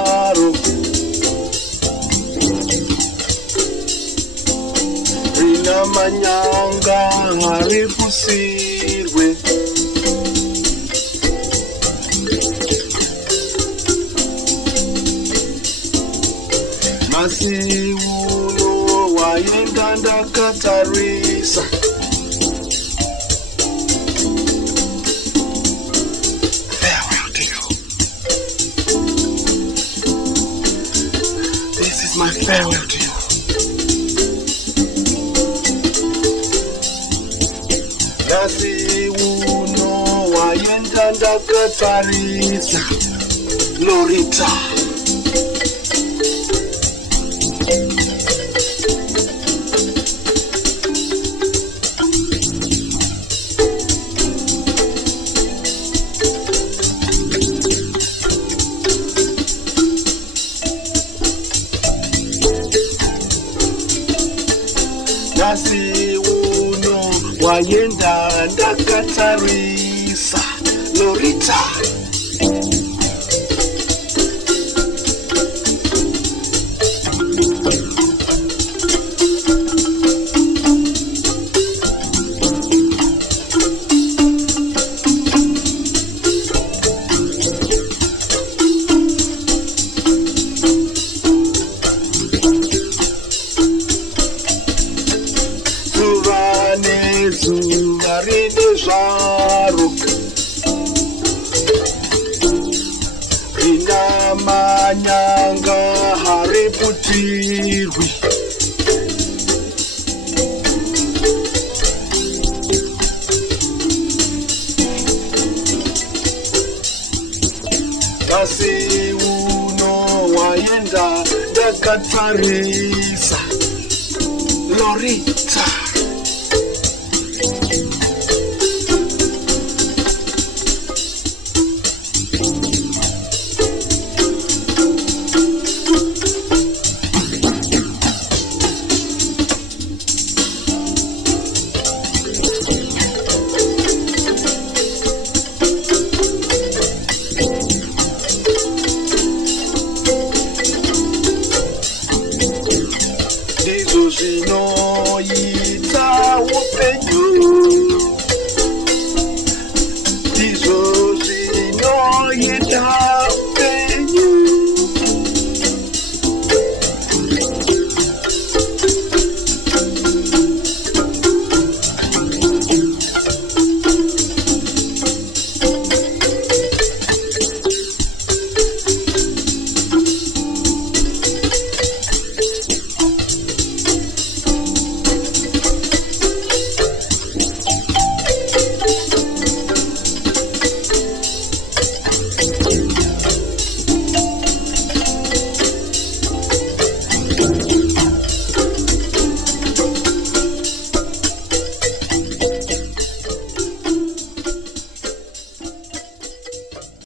zvaro rina manyanga hari kusirwe masi uno waenda ndakatarisa my farewell to you. Nasi uno waenda ndakatarisa Lorita. Nasi uno waenda ndakatarisa Lorita. Zuva rine zvaro rina manyanga hariputirwi kasi uno waenda ndakatarisa Lorita. Zvinoita upenyu ndizvo zvinoita upenyu